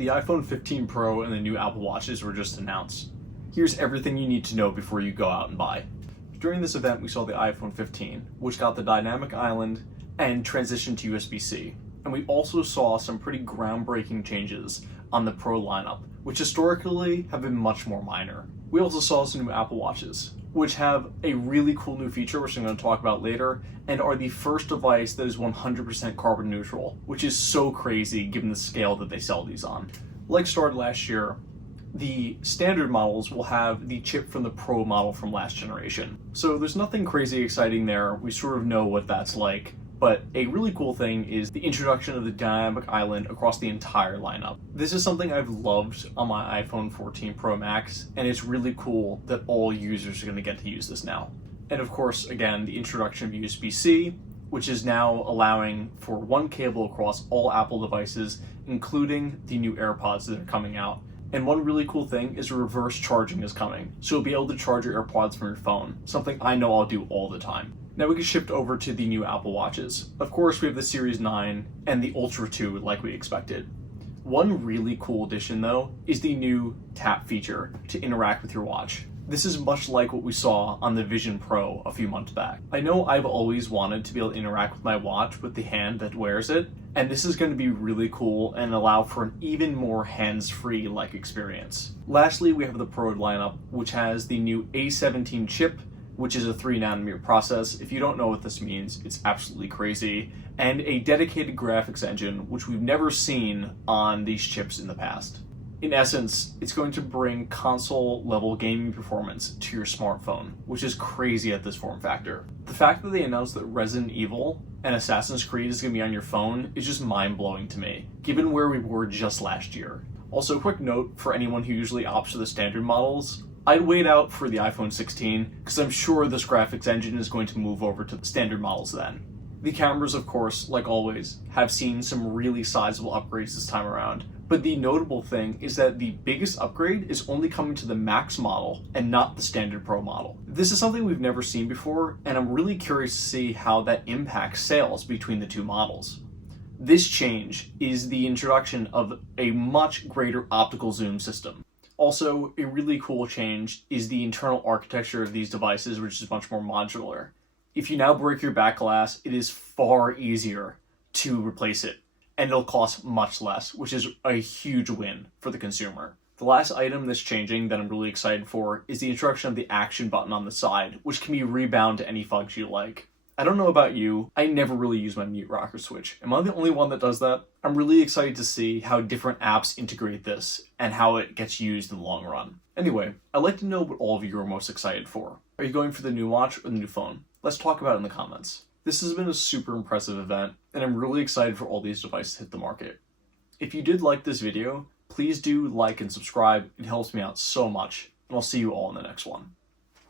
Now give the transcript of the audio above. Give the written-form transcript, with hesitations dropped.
The iPhone 15 Pro and the new Apple Watches were just announced. Here's everything you need to know before you go out and buy. During this event, we saw the iPhone 15, which got the dynamic island and transitioned to USB-C. And we also saw some pretty groundbreaking changes on the Pro lineup, which historically have been much more minor. We also saw some new Apple Watches, which have a really cool new feature, which I'm going to talk about later, and are the first device that is 100% carbon neutral, which is so crazy given the scale that they sell these on. Like started last year, the standard models will have the chip from the Pro model from last generation. So there's nothing crazy exciting there. We sort of know what that's like. But a really cool thing is the introduction of the dynamic island across the entire lineup. This is something I've loved on my iPhone 14 Pro Max, and it's really cool that all users are going to get to use this now. And of course, again, the introduction of USB-C, which is now allowing for one cable across all Apple devices, including the new AirPods that are coming out. And one really cool thing is reverse charging is coming, so you'll be able to charge your AirPods from your phone, something I know I'll do all the time. Now we can shift over to the new Apple Watches. Of course, we have the Series 9 and the Ultra 2 like we expected. One really cool addition though is the new tap feature to interact with your watch. This is much like what we saw on the Vision Pro a few months back. I know I've always wanted to be able to interact with my watch with the hand that wears it, and this is going to be really cool and allow for an even more hands-free like experience. Lastly, we have the Pro lineup, which has the new A17 chip, which is a 3nm process. If you don't know what this means, it's absolutely crazy, and a dedicated graphics engine, which we've never seen on these chips in the past. In essence, it's going to bring console-level gaming performance to your smartphone, which is crazy at this form factor. The fact that they announced that Resident Evil and Assassin's Creed is going to be on your phone is just mind-blowing to me, given where we were just last year. Also, a quick note for anyone who usually opts for the standard models, I'd wait out for the iPhone 16, because I'm sure this graphics engine is going to move over to the standard models then. The cameras, of course, like always, have seen some really sizable upgrades this time around, but the notable thing is that the biggest upgrade is only coming to the Max model and not the standard Pro model. This is something we've never seen before, and I'm really curious to see how that impacts sales between the two models. This change is the introduction of a much greater optical zoom system. Also, a really cool change is the internal architecture of these devices, which is much more modular. If you now break your back glass, it is far easier to replace it, and it'll cost much less, which is a huge win for the consumer. The last item that's changing that I'm really excited for is the introduction of the action button on the side, which can be rebound to any function you like. I don't know about you, I never really use my mute rocker switch. Am I the only one that does that? I'm really excited to see how different apps integrate this and how it gets used in the long run. Anyway, I'd like to know what all of you are most excited for. Are you going for the new watch or the new phone? Let's talk about it in the comments. This has been a super impressive event, and I'm really excited for all these devices to hit the market. If you did like this video, please do like and subscribe. It helps me out so much, and I'll see you all in the next one.